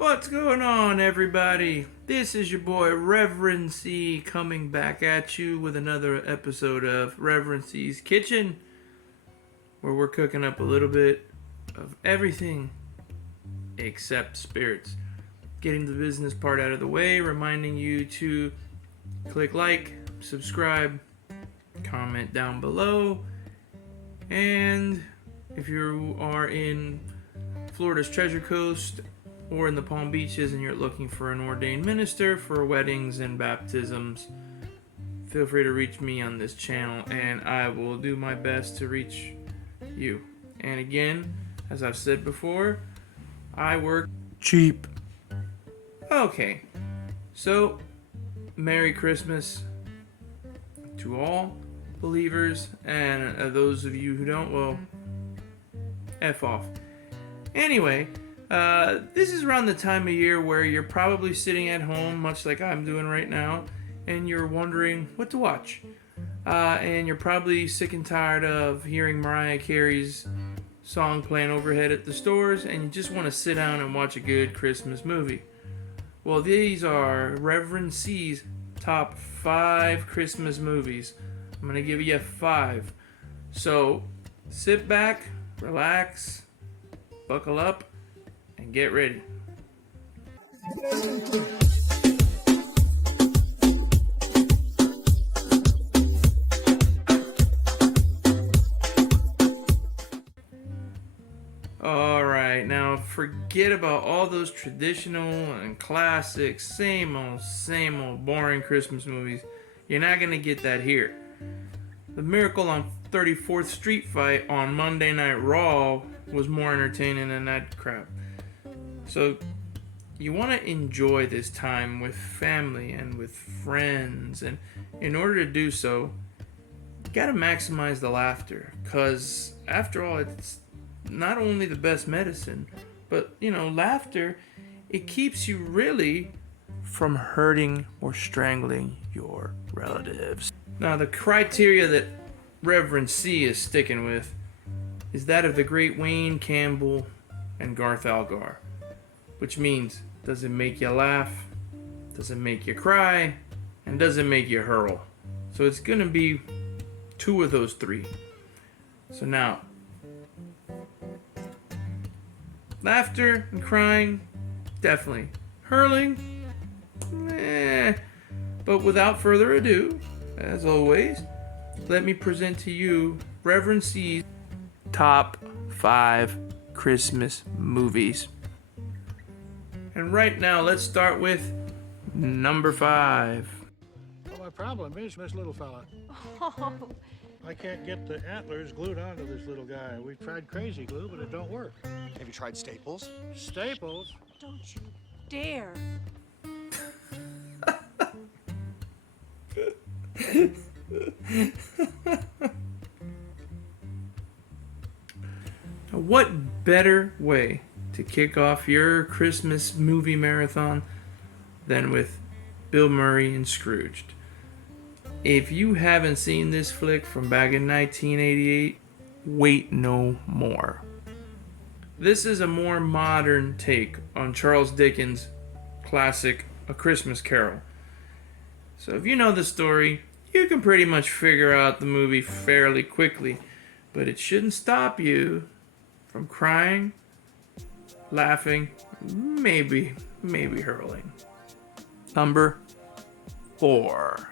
What's going on, everybody? This is your boy Reverend Ce coming back at you with another episode of Reverend Ce's Kitchen, where we're cooking up a little bit of everything except spirits. Getting the business part out of the way, reminding you to click like, subscribe, comment down below, and if you are in Florida's Treasure Coast or in the Palm Beaches and you're looking for an ordained minister for weddings and baptisms, feel free to reach me on this channel and I will do my best to reach you. And again, as I've said before, I work cheap. Okay, so Merry Christmas to all believers, and those of you who don't, well, F off. Anyway, this is around the time of year where you're probably sitting at home, much like I'm doing right now, and you're wondering what to watch. And you're probably sick and tired of hearing Mariah Carey's song playing overhead at the stores, and you just want to sit down and watch a good Christmas movie. Well, these are Reverend Ce's top 5 Christmas movies. I'm going to give you 5. So, sit back, relax, buckle up, and get ready. Alright, now forget about all those traditional and classic, same old boring Christmas movies. You're not going to get that here. The Miracle on 34th Street fight on Monday Night Raw was more entertaining than that crap. So, you want to enjoy this time with family and with friends, and in order to do so, you got to maximize the laughter, because after all, it's not only the best medicine, but laughter, it keeps you really from hurting or strangling your relatives. Now, the criteria that Reverend Ce is sticking with is that of the great Wayne Campbell and Garth Algar, which means, does it make you laugh, does it make you cry, and does it make you hurl? So it's gonna be 2 of those 3. So now, laughter and crying, definitely. Hurling, But without further ado, as always, let me present to you Reverend Ce's top 5 Christmas movies. And right now, let's start with number 5. Well, my problem is, Miss Little Fella, Oh, I can't get the antlers glued onto this little guy. We've tried crazy glue, but it don't work. Have you tried Staples? Staples? don't you dare. What better way to kick off your Christmas movie marathon than with Bill Murray and Scrooged? If you haven't seen this flick from back in 1988, wait no more. This is a more modern take on Charles Dickens' classic A Christmas Carol. So if you know the story, you can pretty much figure out the movie fairly quickly, but it shouldn't stop you from crying, laughing, maybe hurling. Number 4.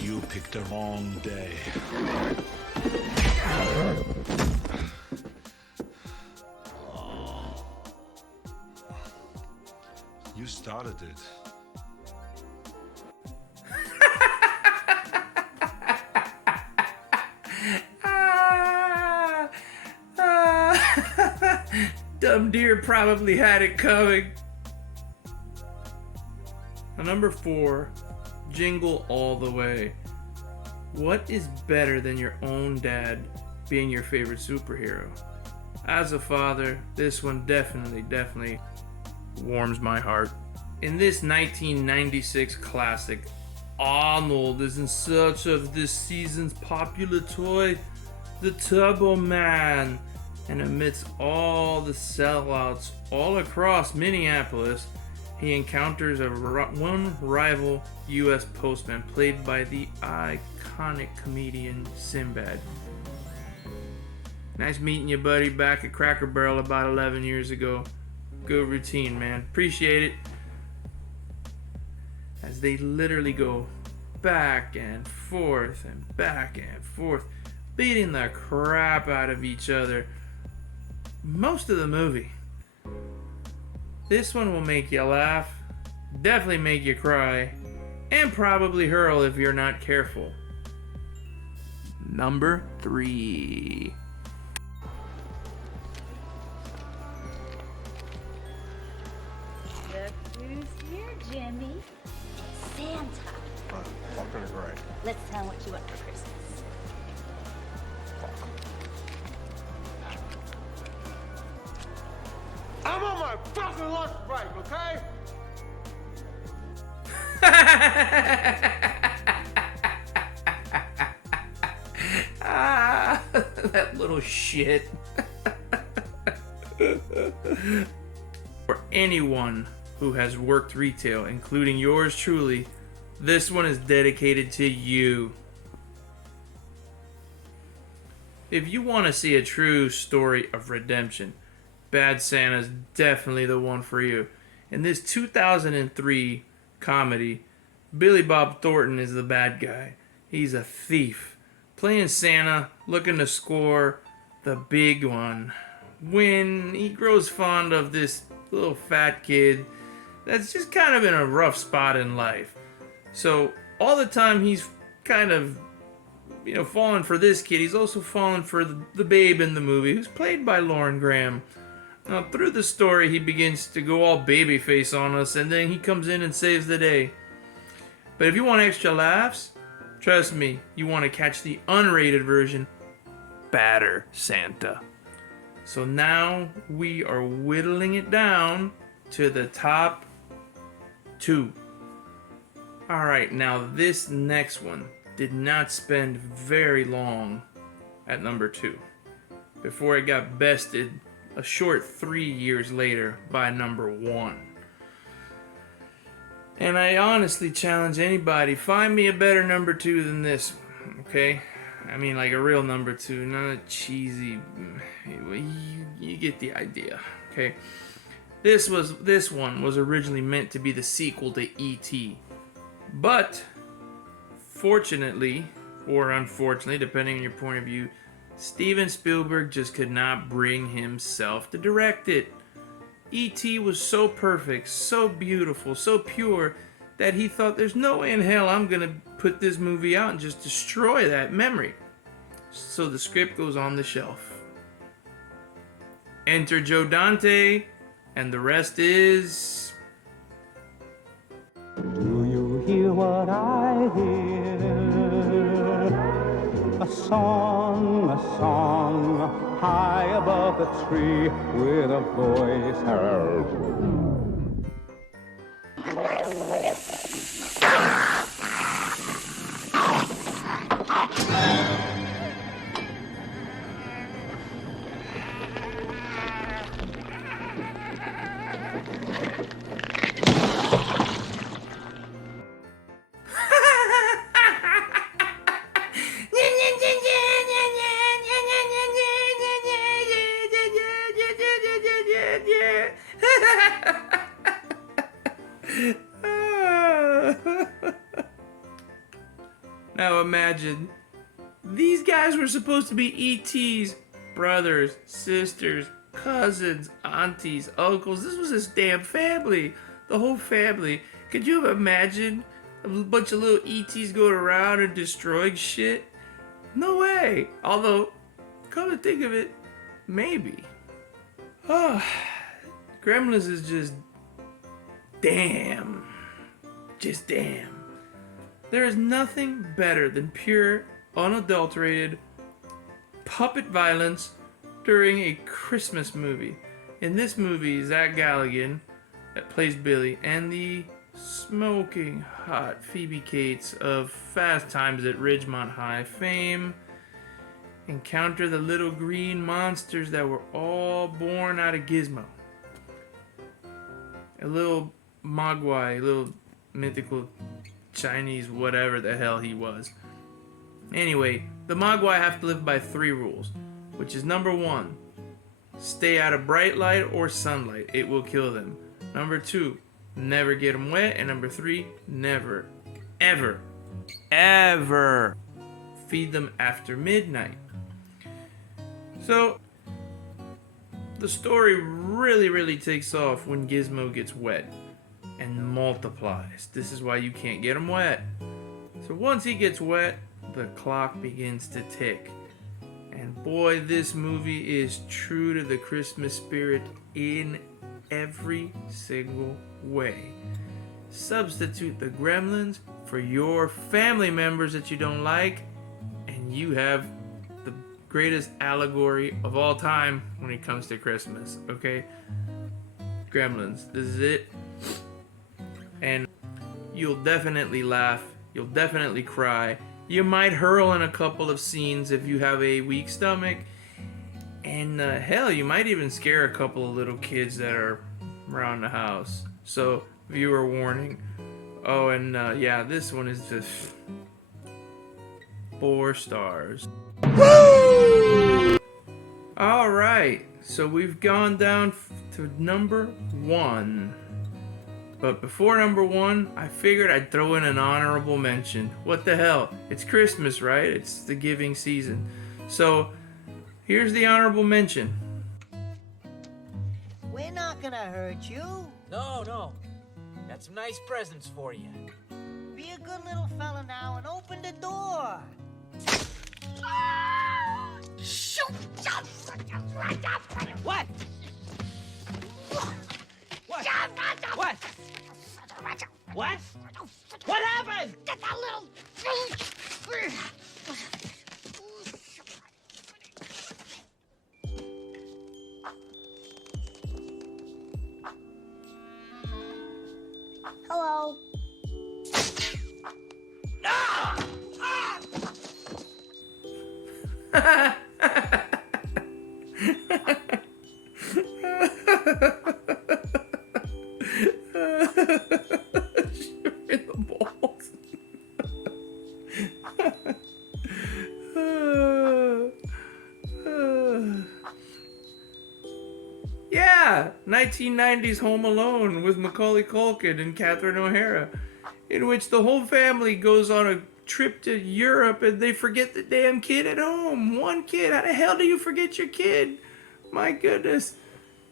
You picked the wrong day. You started it. Dumb deer probably had it coming. Now, number 4, Jingle All the Way. What is better than your own dad being your favorite superhero? As a father, this one definitely warms my heart. In this 1996 classic, Arnold isn't such of this season's popular toy, the Turbo Man. And amidst all the sellouts all across Minneapolis, he encounters one rival U.S. postman played by the iconic comedian Sinbad. Nice meeting you, buddy, back at Cracker Barrel about 11 years ago. Good routine, man. Appreciate it. As they literally go back and forth, beating the crap out of each other most of the movie. This one will make you laugh, definitely make you cry, and probably hurl if you're not careful. Number 3. Look who's here, Jimmy. Santa. Fucking great. Let's tell him what you want for Christmas. I'm on my fucking lunch break, okay? That little shit. For anyone who has worked retail, including yours truly, this one is dedicated to you. If you want to see a true story of redemption, Bad Santa's definitely the one for you. In this 2003 comedy, Billy Bob Thornton is the bad guy. He's a thief, playing Santa, looking to score the big one. When he grows fond of this little fat kid that's just kind of in a rough spot in life. So all the time he's kind of, falling for this kid, he's also falling for the babe in the movie, who's played by Lauren Graham. Now, through the story, he begins to go all babyface on us, and then he comes in and saves the day. But if you want extra laughs, trust me, you want to catch the unrated version, Badder Santa. So now we are whittling it down to the top 2. Alright, now this next one did not spend very long at number 2 before it got bested a short 3 years later by number 1. And I honestly challenge anybody, find me a better number 2 than this one, okay? I mean, like a real number 2, not a cheesy, you get the idea, okay? This one was originally meant to be the sequel to E.T. But, fortunately, or unfortunately, depending on your point of view, Steven Spielberg just could not bring himself to direct it. E.T. was so perfect, so beautiful, so pure, that he thought there's no way in hell I'm gonna put this movie out and just destroy that memory. So the script goes on the shelf. Enter Joe Dante, and the rest is... Do you hear what I hear? A song, high above the tree, with a voice heard. Now imagine, these guys were supposed to be E.T.'s brothers, sisters, cousins, aunties, uncles. This was his damn family. The whole family. Could you have imagined a bunch of little E.T.'s going around and destroying shit? No way. Although, come to think of it, maybe. Oh, Gremlins is just damn. Just damn. There is nothing better than pure, unadulterated puppet violence during a Christmas movie. In this movie, Zach Galligan, that plays Billy, and the smoking hot Phoebe Cates of Fast Times at Ridgemont High fame encounter the little green monsters that were all born out of Gizmo. A little Mogwai, a little mythical Chinese whatever the hell he was. Anyway, the Mogwai have to live by 3 rules, which is number 1, stay out of bright light or sunlight. It will kill them. Number 2, never get them wet. And number 3, never, ever, ever feed them after midnight. So, the story really takes off when Gizmo gets wet and multiplies. This is why you can't get him wet. So once he gets wet, the clock begins to tick. And boy, this movie is true to the Christmas spirit in every single way. Substitute the gremlins for your family members that you don't like, and you have the greatest allegory of all time when it comes to Christmas, okay? Gremlins, this is it. And you'll definitely laugh, you'll definitely cry. You might hurl in a couple of scenes if you have a weak stomach. And hell, you might even scare a couple of little kids that are around the house. So, viewer warning. Oh, and yeah, this one is just 4 stars. Alright, so we've gone down to number 1. But before number 1, I figured I'd throw in an honorable mention. What the hell? It's Christmas, right? It's the giving season. So, here's the honorable mention. We're not gonna hurt you. No. Got some nice presents for you. Be a good little fella now and open the door. What? What? What? What happened? Hello. In the balls. Yeah, 1990s Home Alone with Macaulay Culkin and Catherine O'Hara, in which the whole family goes on a trip to Europe and they forget the damn kid at home. One kid. How the hell do you forget your kid? My goodness.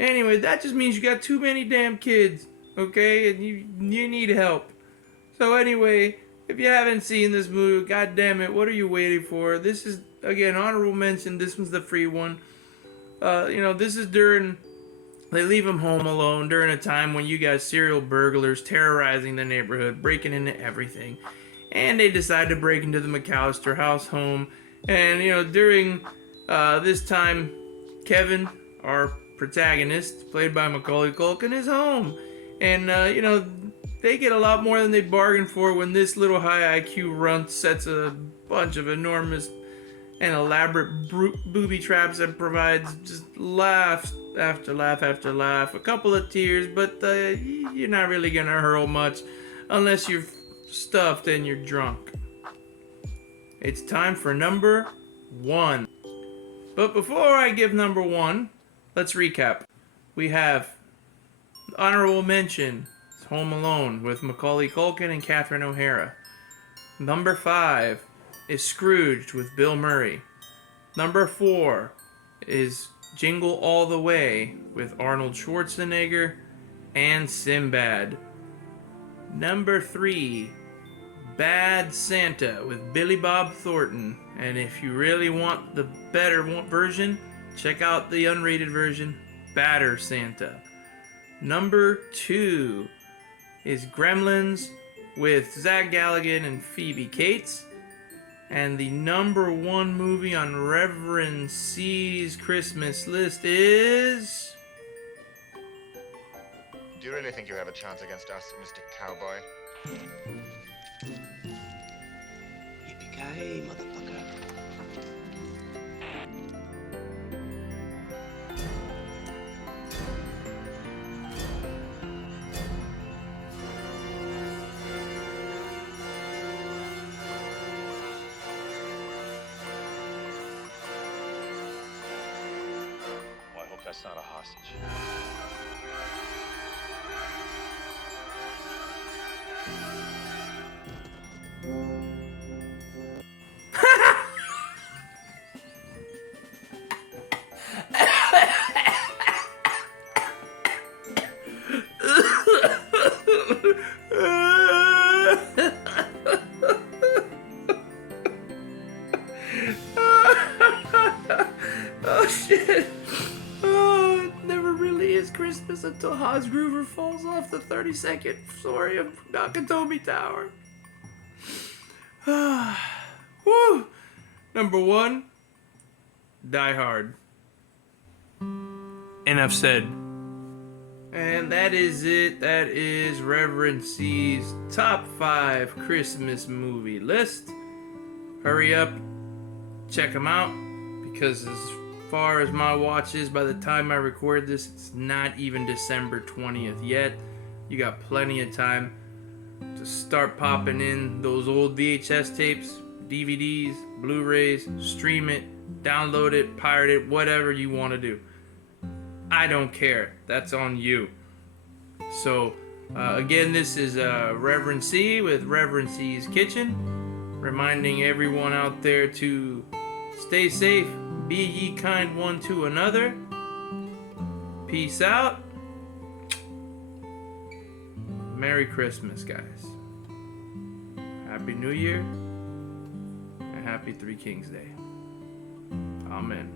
Anyway, that just means you got too many damn kids, okay? And you need help. So anyway, if you haven't seen this movie, god damn it, what are you waiting for? This is, again, honorable mention. This one's the free one. This is during, they leave him home alone during a time when you got serial burglars terrorizing the neighborhood, breaking into everything. And they decide to break into the McAllister house home. And, during this time, Kevin, our protagonist, played by Macaulay Culkin, is home. And, they get a lot more than they bargained for when this little high IQ runt sets a bunch of enormous and elaborate booby traps that provides just laughs after laugh after laugh. A couple of tears, but you're not really going to hurl much unless you're stuffed and you're drunk. It's time for number 1. But before I give number 1, let's recap. We have honorable mention, Home Alone with Macaulay Culkin and Catherine O'Hara. Number 5 is Scrooged with Bill Murray. Number 4 is Jingle All the Way with Arnold Schwarzenegger and Sinbad. Number 3, Bad Santa with Billy Bob Thornton. And if you really want the better version, check out the unrated version, Badder Santa. Number 2 is Gremlins with Zach Galligan and Phoebe Cates. And the number 1 movie on Reverend Ce's Christmas list is... Do you really think you have a chance against us, Mr. Cowboy? Yippee-ki-yay, motherfucker. That's not a hostage. Oh shit. Oh, it never really is Christmas until Hans Gruber falls off the 32nd story of Nakatomi Tower. Woo! Number 1, Die Hard. Enough said. And that is it. That is Reverend Ce's top 5 Christmas movie list. Hurry up, check them out, because as far as my watch is, by the time I record this, it's not even December 20th yet. You got plenty of time to start popping in those old VHS tapes, DVDs, Blu-rays, stream it, download it, pirate it, whatever you want to do. I don't care. That's on you. So, again, this is Reverend Ce with Reverend Ce's Kitchen, reminding everyone out there to stay safe, be ye kind one to another. Peace out. Merry Christmas, guys. Happy New Year. And Happy Three Kings Day. Amen.